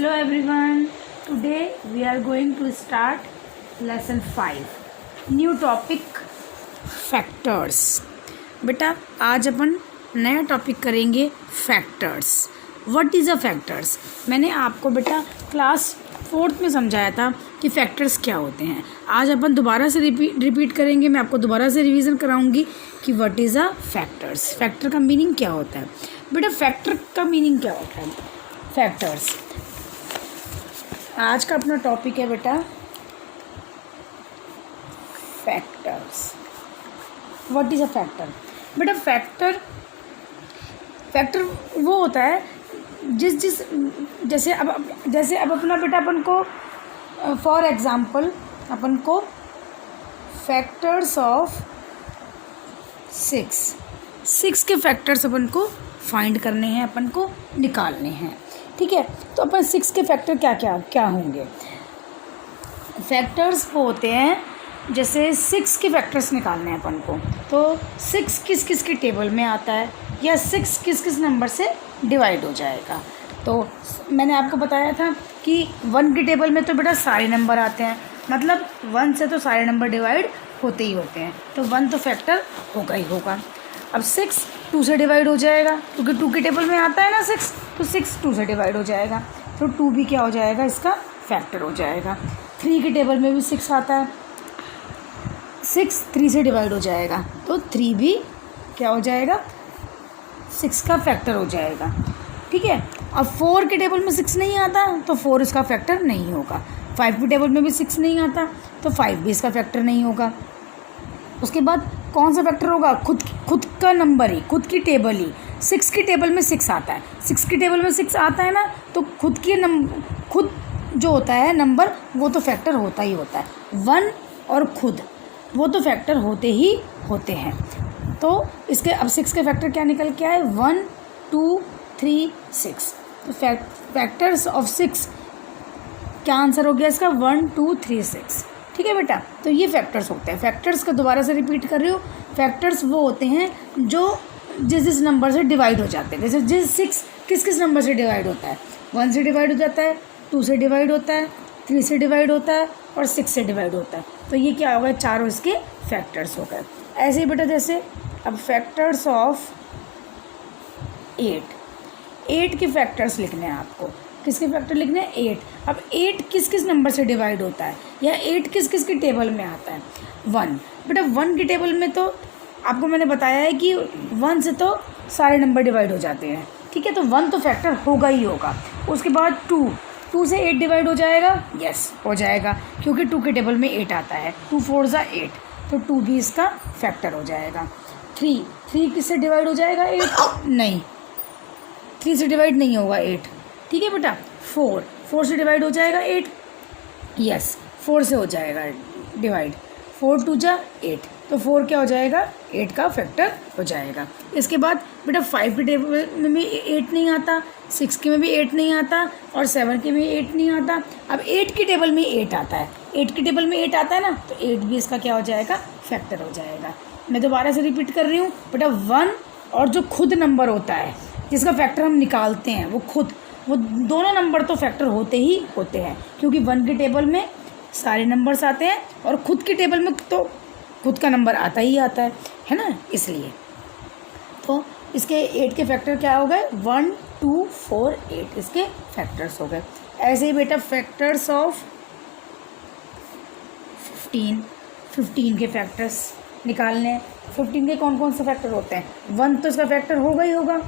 Hello everyone. Today we are going to start lesson 5. New topic factors. बेटा आज अपन नया topic करेंगे factors. What is a factors. मैंने आपको बेटा क्लास 4th में समझाया था कि फैक्टर्स क्या होते हैं. आज अपन दोबारा से रिपीट करेंगे. मैं आपको दोबारा से रिवीजन कराऊंगी कि what is a factors. Factor का मीनिंग क्या होता है. बेटा फैक्टर का मीनिंग क्या होता है. फैक्टर्स आज का अपना टॉपिक है बेटा factors. What is a factor. बेटा फैक्टर वो होता है जैसे अब अपना बेटा अपन को फॉर एग्जांपल अपन को फैक्टर्स ऑफ 6 के फैक्टर्स अपन को फाइंड करने हैं, अपन को निकालने हैं. ठीक है. तो अपन 6 के फैक्टर क्या होंगे. फैक्टर्स वो होते हैं जैसे 6 के फैक्टर्स निकालने हैं अपन को. तो 6 किस किस की टेबल में आता है या 6 किस किस नंबर से डिवाइड हो जाएगा. तो मैंने आपको बताया था कि 1 की टेबल में तो बेटा सारे नंबर आते हैं, मतलब 1 से तो सारे नंबर डिवाइड होते ही होते हैं. तो 1 तो फैक्टर होगा ही होगा. अब 6 2 से डिवाइड हो जाएगा क्योंकि 2 की टेबल में आता है ना 6, तो 6 2 से डिवाइड हो जाएगा. तो 2 भी क्या हो जाएगा, इसका फैक्टर हो जाएगा. 3 की टेबल में भी 6 आता है, 6 3 से डिवाइड हो जाएगा, तो 3 भी क्या हो जाएगा, 6 का फैक्टर हो जाएगा. ठीक है. अब 4 की टेबल में 6 नहीं आता तो 4 इसका फैक्टर नहीं होगा. 5 की टेबल में भी 6 नहीं आता तो 5 भी इसका फैक्टर नहीं होगा. उसके बाद कौन सा फैक्टर होगा, खुद का नंबर ही, खुद की टेबल ही. 6 की टेबल में 6 आता है, 6 की टेबल में 6 आता है ना, तो खुद जो होता है नंबर वो तो फैक्टर होता ही होता है. 1 और खुद वो तो फैक्टर होते ही होते हैं. तो इसके अब 6 के फैक्टर क्या निकल के आए, 1 2 3 6. तो फैक्टर्स ऑफ 6 क्या आंसर हो गया इसका, 1 2 3 6. ठीक है बेटा. तो ये फैक्टर्स होते हैं. फैक्टर्स का दोबारा से रिपीट कर रही हूँ. फैक्टर्स वो होते हैं जो जिस नंबर से डिवाइड हो जाते हैं. जैसे 6 किस नंबर से डिवाइड होता है, 1 से डिवाइड हो जाता है, 2 से डिवाइड होता है, 3 से डिवाइड होता है और 6 से डिवाइड होता है. तो ये क्या हो गया, चारों इसके फैक्टर्स हो गए. ऐसे ही बेटा जैसे अब फैक्टर्स ऑफ 8 के फैक्टर्स लिखने हैं आपको. किसके फैक्टर लिखने हैं, 8. अब 8 किस नंबर से डिवाइड होता है या 8 किस की टेबल में आता है, 1. बेटा 1 की टेबल में तो आपको मैंने बताया है कि 1 से तो सारे नंबर डिवाइड हो जाते हैं. ठीक है. तो 1 तो फैक्टर होगा ही होगा. उसके बाद 2 से 8 डिवाइड हो जाएगा, यस हो जाएगा क्योंकि 2 की टेबल में 8 आता है. 2 4 = 8, तो 2 भी इसका फैक्टर हो जाएगा. 3 किससे डिवाइड हो जाएगा, 8 नहीं, 3 से डिवाइड नहीं होगा 8. ठीक है बेटा. 4 से डिवाइड हो जाएगा 8, यस 4 से हो जाएगा डिवाइड. 4 2 = 8, तो 4 क्या हो जाएगा, 8 का फैक्टर हो जाएगा. इसके बाद बेटा 5 की टेबल में भी 8 नहीं आता, 6 के में भी 8 नहीं आता और 7 के में 8 नहीं आता. अब 8 की टेबल में 8 आता है, 8 की टेबल में 8 आता है ना, तो 8 भी इसका क्या हो जाएगा, फैक्टर हो जाएगा. मैं दोबारा से रिपीट कर रही हूँ बेटा. 1 और जो खुद नंबर होता है जिसका फैक्टर हम निकालते हैं वो दोनों नंबर तो फैक्टर होते ही होते हैं क्योंकि 1 की टेबल में सारे नंबर्स आते हैं और खुद की टेबल में तो खुद का नंबर आता ही आता है ना, इसलिए. तो इसके 8 के फैक्टर क्या हो गए, 1 2 4 8 इसके फैक्टर्स हो गए. ऐसे ही बेटा फैक्टर्स ऑफ 15 के फैक्टर्स निकालने हैं. 15 के कौन से फैक्टर होते हैं, 1 तो इसका फैक्टर होगा ही होगा.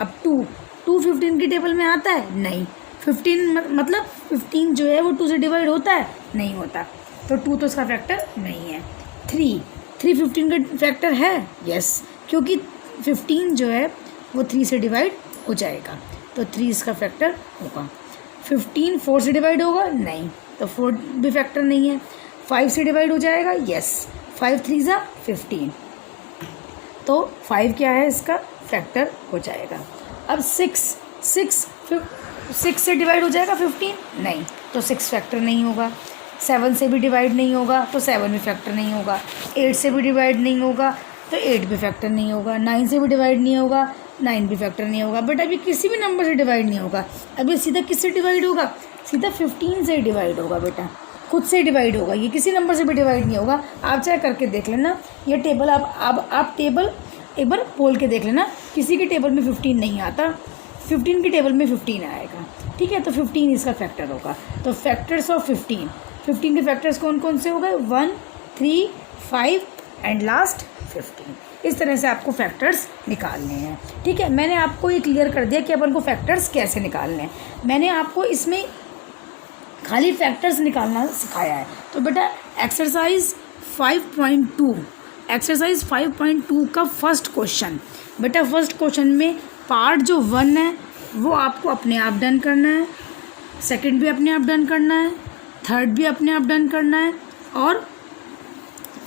अब 2 15 की टेबल में आता है, नहीं. 15 मतलब 15 जो है वो 2 से डिवाइड होता है, नहीं होता, तो 2 तो इसका फैक्टर नहीं है. 3 15 का फैक्टर है, यस, क्योंकि 15 जो है वो 3 से डिवाइड हो जाएगा, तो 3 इसका फैक्टर होगा. 15 4 से डिवाइड होगा, नहीं, तो 4 भी फैक्टर नहीं है. 5 से डिवाइड हो जाएगा, यस, 5 3 = 15, तो 5 क्या है, इसका फैक्टर हो जाएगा. अब 6 से डिवाइड हो जाएगा 15, नहीं, तो 6 फैक्टर नहीं होगा. 7 से भी डिवाइड नहीं होगा तो 7 भी फैक्टर नहीं होगा. 8 से भी डिवाइड नहीं होगा तो 8 भी फैक्टर नहीं होगा. 9 से भी डिवाइड नहीं होगा 9 भी फैक्टर नहीं होगा, बट अभी किसी भी नंबर से डिवाइड नहीं होगा। अभी सीधा किससे डिवाइड होगा, सीधा 15 से डिवाइड होगा बेटा, खुद से डिवाइड होगा, ये किसी नंबर से भी डिवाइड नहीं होगा। आप चाहे करके देख लेना ये टेबल, आप टेबल एक बार बोल के देख लेना, किसी के टेबल में 15 नहीं आता, 15 की टेबल में 15 आएगा, ठीक है। तो 15 इसका फैक्टर होगा। तो फैक्टर्स ऑफ 15 के फैक्टर्स कौन कौन से हो गए, 1, 3, 5 एंड लास्ट 15। इस तरह से आपको फैक्टर्स निकालने हैं, ठीक है। मैंने आपको ये क्लियर कर दिया कि अपन को फैक्टर्स कैसे निकालने हैं। मैंने आपको इसमें खाली फैक्टर्स निकालना सिखाया है। तो बेटा एक्सरसाइज 5.2 का फर्स्ट क्वेश्चन, बेटा फर्स्ट क्वेश्चन में पार्ट जो 1 है वो आपको अपने आप डन करना है, सेकंड भी अपने आप डन करना है, थर्ड भी अपने आप डन करना है और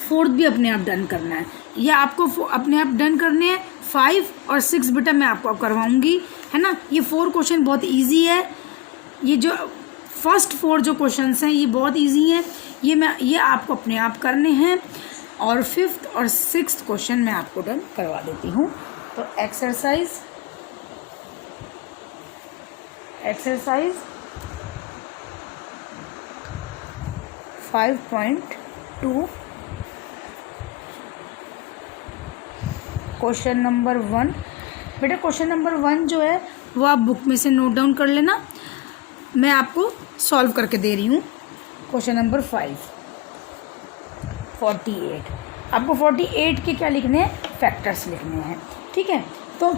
फोर्थ भी अपने आप डन करना है। ये आपको अपने आप डन करने हैं। 5 और 6 बेटा मैं आपको करवाऊंगी, है ना। ये 4 क्वेश्चन बहुत इजी है। ये जो फर्स्ट 4 जो क्वेश्चंस हैं ये बहुत इजी हैं, ये आपको अपने आप करने हैं। और 5th और 6th क्वेश्चन मैं आपको डन करवा देती हूँ। तो एक्सरसाइज 5.2 क्वेश्चन नंबर 1, बेटा क्वेश्चन नंबर 1 जो है वो आप बुक में से नोट डाउन कर लेना, मैं आपको सॉल्व करके दे रही हूँ। क्वेश्चन नंबर 5, 48, आपको 48 के क्या लिखने हैं, फैक्टर्स लिखने हैं, ठीक है। तो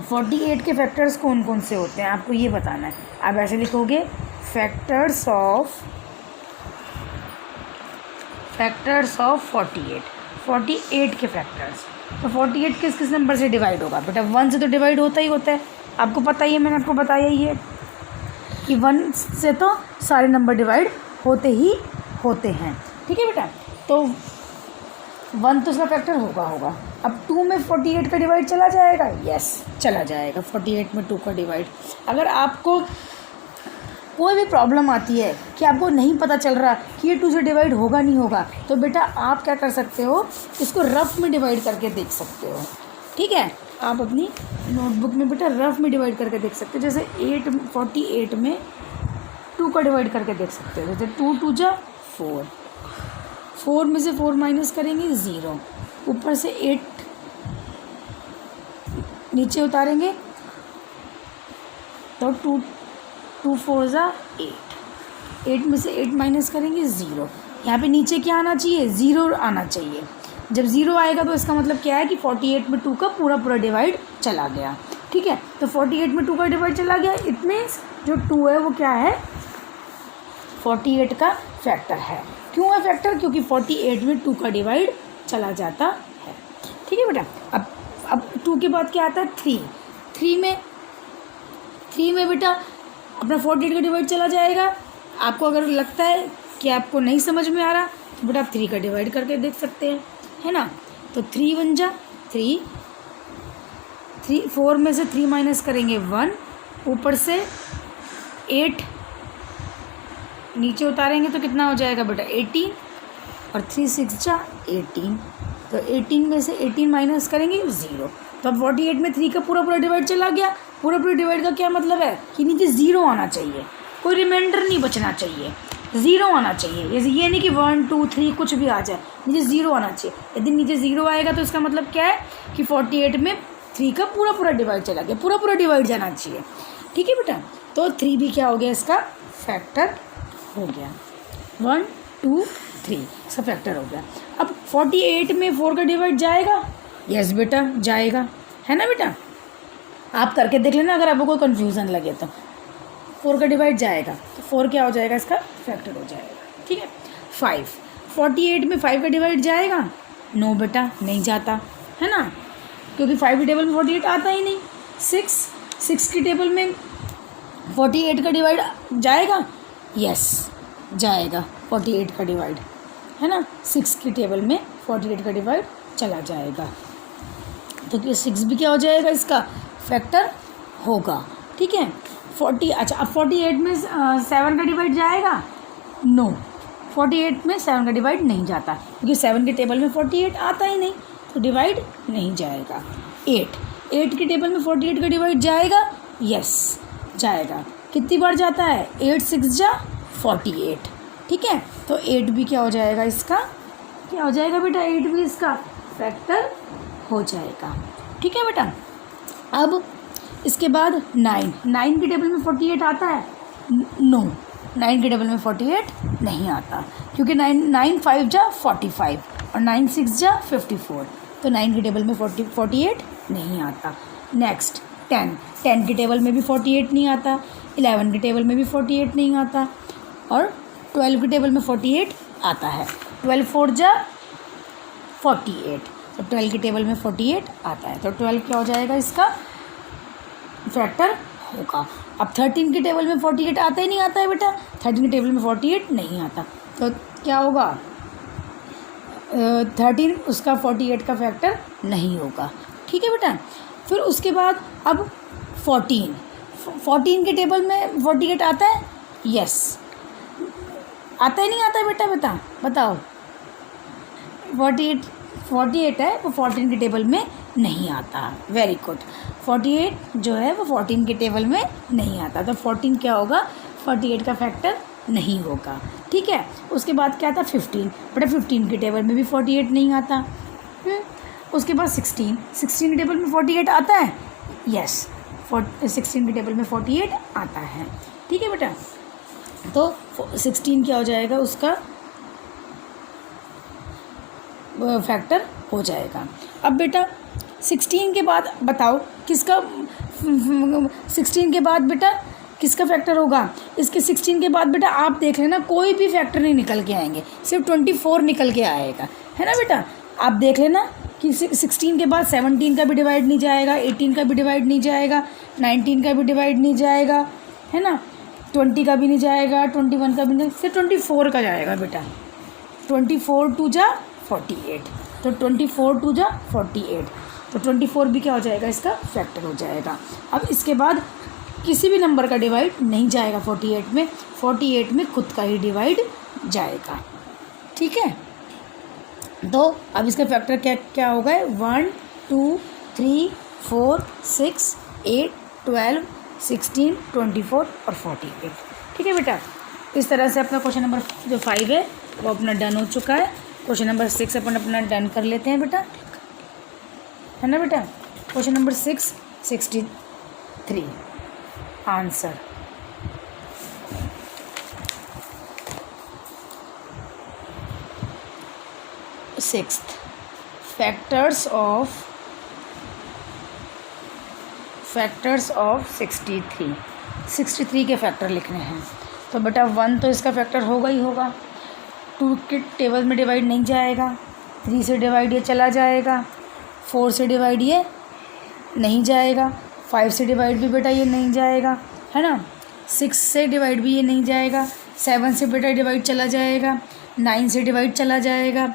48 के फैक्टर्स कौन कौन से होते हैं आपको ये बताना है। आप ऐसे लिखोगे फैक्टर्स ऑफ 48 के फैक्टर्स। तो 48 किस किस नंबर से डिवाइड होगा, बेटा 1 से तो डिवाइड होता ही होता है, आपको पता ही है, मैंने आपको बताया ही है कि 1 से तो सारे नंबर डिवाइड होते ही होते हैं, ठीक है बेटा। तो 1 तो उसका फैक्टर होगा। अब 2 में 48 का डिवाइड चला जाएगा, यस चला जाएगा 48 में 2 का डिवाइड। अगर आपको कोई भी प्रॉब्लम आती है कि आपको नहीं पता चल रहा कि ये 2 से डिवाइड होगा नहीं होगा, तो बेटा आप क्या कर सकते हो, इसको रफ में डिवाइड करके देख सकते हो, ठीक है। आप अपनी नोटबुक में बेटा रफ में डिवाइड करके देख सकते हो। जैसे 48 में 2 का डिवाइड करके देख सकते हो। जैसे 2 2 जा 4, 4 में से 4 माइनस करेंगे 0, ऊपर से 8 नीचे उतारेंगे तो 2 4 जा 8 में से 8 माइनस करेंगे 0। यहाँ पे नीचे क्या आना चाहिए, 0 आना चाहिए। जब 0 आएगा तो इसका मतलब क्या है कि 48 में 2 का पूरा डिवाइड चला गया, ठीक है। तो 48 में 2 का डिवाइड चला गया, इट मीन्स जो 2 है वो क्या है, 48 का फैक्टर है। क्यों है फैक्टर, क्योंकि 48 में 2 का डिवाइड चला जाता है, ठीक है बेटा। अब 2 के बाद क्या आता है, 3 में बेटा अपना 48 का डिवाइड चला जाएगा। आपको अगर लगता है कि आपको नहीं समझ में आ रहा तो बेटा आप 3 का डिवाइड करके देख सकते हैं, है ना। तो 3 1 जा 3, 4 में से 3 माइनस करेंगे 1, ऊपर से 8 नीचे उतारेंगे तो कितना हो जाएगा बेटा 18, और 3 6 जा 18, तो 18 में से 18 माइनस करेंगे 0। तो अब 48 में 3 का पूरा डिवाइड चला गया। पूरा डिवाइड का क्या मतलब है कि नीचे 0 आना चाहिए, कोई रिमाइंडर नहीं बचना चाहिए, 0 आना चाहिए। ये नहीं कि 1 2 3 कुछ भी आ जाए, नीचे 0 आना चाहिए। यदि नीचे 0 आएगा तो इसका मतलब क्या है कि 48 में 3 का पूरा डिवाइड चला गया, पूरा डिवाइड जाना चाहिए, ठीक है बेटा। तो 3 भी क्या हो गया, इसका फैक्टर हो गया, 1 2 3 इसका फैक्टर हो गया। अब 48 में 4 का डिवाइड जाएगा, यस बेटा जाएगा, है ना बेटा। आप करके देख लेना अगर आपको कोई कन्फ्यूज़न लगे तो। 4 का डिवाइड जाएगा तो 4 क्या हो जाएगा, इसका फैक्टर हो जाएगा, ठीक है। 5, 48 में 5 का डिवाइड जाएगा, नो बेटा नहीं जाता, है ना, क्योंकि 5 की टेबल में 48 आता ही नहीं। 6 की टेबल में 48 का डिवाइड जाएगा, यस जाएगा 48 का डिवाइड, है ना। 6 की टेबल में 48 का डिवाइड चला जाएगा, तो 6 भी क्या हो जाएगा, इसका फैक्टर होगा, ठीक है। 40 अच्छा, अब 48 में 7 का डिवाइड जाएगा, नो 48 में 7 का डिवाइड नहीं जाता, क्योंकि 7 की टेबल में 48 आता ही नहीं, तो डिवाइड नहीं जाएगा। 8 के टेबल में 48 का डिवाइड जाएगा, यस जाएगा। कितनी बार जाता है, 8 6 जा 48, ठीक है। तो 8 भी क्या हो जाएगा, इसका क्या हो जाएगा बेटा, 8 भी इसका फैक्टर हो जाएगा, ठीक है बेटा। अब इसके बाद 9 के टेबल में 48 आता है, नो 9 के टेबल में 48 नहीं आता, क्योंकि 9 5 जा 45 और 9 6 जा 54, तो 9 के टेबल में 48 नहीं आता। नेक्स्ट 10 के टेबल में भी 48 नहीं आता, 11 के टेबल में भी 48 नहीं आता, और 12 के टेबल में 48 आता है। 12 4 जा 48, तो 12 के टेबल में 48 आता है, तो 12 क्या हो जाएगा, इसका फैक्टर होगा। अब 13 के टेबल में 48 आता ही नहीं आता है बेटा, 13 के टेबल में 48 नहीं आता, तो क्या होगा, 13 उसका 48 का फैक्टर नहीं होगा, ठीक है बेटा। फिर उसके बाद अब 14 के टेबल में 48 आता है, यस आता ही नहीं आता है बेटा, बताओ 48 है वो 14 के टेबल में नहीं आता, वेरी गुड। 48 जो है वो 14 के टेबल में नहीं आता, तो 14 क्या होगा, 48 का फैक्टर नहीं होगा, ठीक है। उसके बाद क्या था, 15 बेटा, 15 के टेबल में भी 48 नहीं आता। उसके बाद 16 के टेबल में 48 आता है, यस 16 के टेबल में 48 आता है, ठीक है बेटा। तो 16 क्या हो जाएगा, उसका फैक्टर हो जाएगा। अब बेटा 16 के बाद बताओ किसका 16 के बाद बेटा किसका फैक्टर होगा, इसके 16 के बाद बेटा आप देख लेना कोई भी फैक्टर नहीं निकल के आएंगे, सिर्फ 24 निकल के आएगा, है ना बेटा। आप देख लेना कि 16 के बाद 17 का भी डिवाइड नहीं जाएगा, 18 का भी डिवाइड नहीं जाएगा, 19 का भी डिवाइड नहीं जाएगा, है ना, 20 का भी नहीं जाएगा, 21 का भी नहीं, सिर्फ 24 का जाएगा बेटा। 24 2 जा 48, तो 24 2 जा 48, तो 24 भी क्या हो जाएगा, इसका फैक्टर हो जाएगा। अब इसके बाद किसी भी नंबर का डिवाइड नहीं जाएगा 48 में खुद का ही डिवाइड जाएगा, ठीक है। तो अब इसका फैक्टर क्या क्या हो गए, 1 2 3 4 6 8 12 16 24 और 48, ठीक है बेटा। इस तरह से अपना क्वेश्चन नंबर जो 5 है वो अपना डन हो चुका है। क्वेश्चन नंबर 6 अपन अपना डन कर लेते हैं बेटा, है ना बेटा। Question number 6 63 answer. Sixth factors of 63 के फैक्टर लिखने हैं। तो बेटा 1 तो इसका फैक्टर होगा ही होगा, 2 के टेबल में डिवाइड नहीं जाएगा, 3 से डिवाइड ये चला जाएगा, 4 से डिवाइड ये नहीं जाएगा, 5 से डिवाइड भी बेटा ये नहीं जाएगा, है ना, 6 से डिवाइड भी ये नहीं जाएगा, 7 से बेटा डिवाइड चला जाएगा, 9 से डिवाइड चला जाएगा,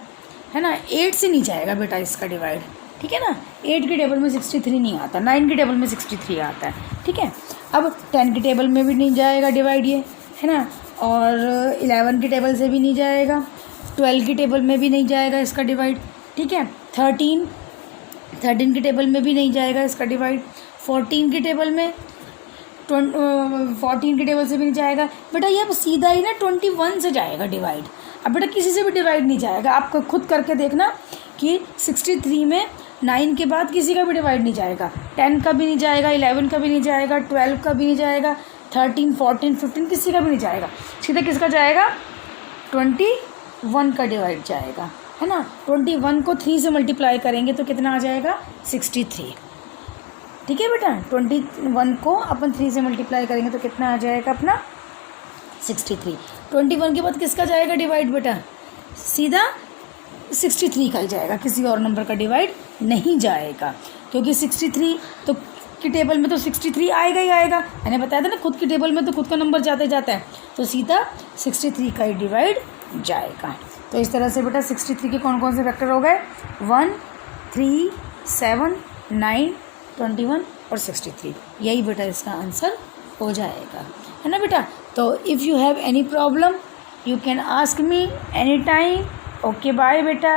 है ना, 8 से नहीं जाएगा बेटा इसका डिवाइड, ठीक है ना। 8 के टेबल में 63 नहीं आता, 9 के टेबल में 63 आता है, ठीक है। अब 10 के टेबल में भी नहीं जाएगा डिवाइड ये, है ना, और 11 के टेबल से भी नहीं जाएगा, 12 के टेबल में भी नहीं जाएगा इसका डिवाइड, ठीक है। 13 के टेबल में भी नहीं जाएगा इसका डिवाइड, 14 के टेबल में 14 के टेबल से भी नहीं जाएगा बेटा। ये अब सीधा ही ना 21 से जाएगा डिवाइड। अब बेटा किसी से भी डिवाइड नहीं जाएगा, आप खुद करके देखना कि 63 में 9 के बाद किसी का भी डिवाइड नहीं जाएगा, 10 का भी नहीं जाएगा, 11 का भी नहीं जाएगा, 12 का भी नहीं जाएगा, 13 14 15 किसी का भी नहीं जाएगा, सीधा किसका जाएगा, 21 का डिवाइड जाएगा, है ना। 21 को 3 से मल्टीप्लाई करेंगे तो कितना आ जाएगा, 63, ठीक है बेटा। 21 को अपन 3 से मल्टीप्लाई करेंगे तो कितना आ जाएगा अपना, 63। 21 के बाद किसका जाएगा डिवाइड बेटा, सीधा 63 का ही जाएगा, किसी और नंबर का डिवाइड नहीं जाएगा, क्योंकि 63 तो की टेबल में तो 63 आएगा ही आएगा, मैंने बताया था ना, खुद की टेबल में तो खुद का नंबर जाते जाता है, तो सीधा 63 का ही डिवाइड जाएगा। तो इस तरह से बेटा 63 के कौन कौन से फैक्टर हो गए, 1 3 7 9 21 और 63, यही बेटा इसका आंसर हो जाएगा, है ना बेटा। तो if you have any problem you can ask me any time. Okay bye बेटा।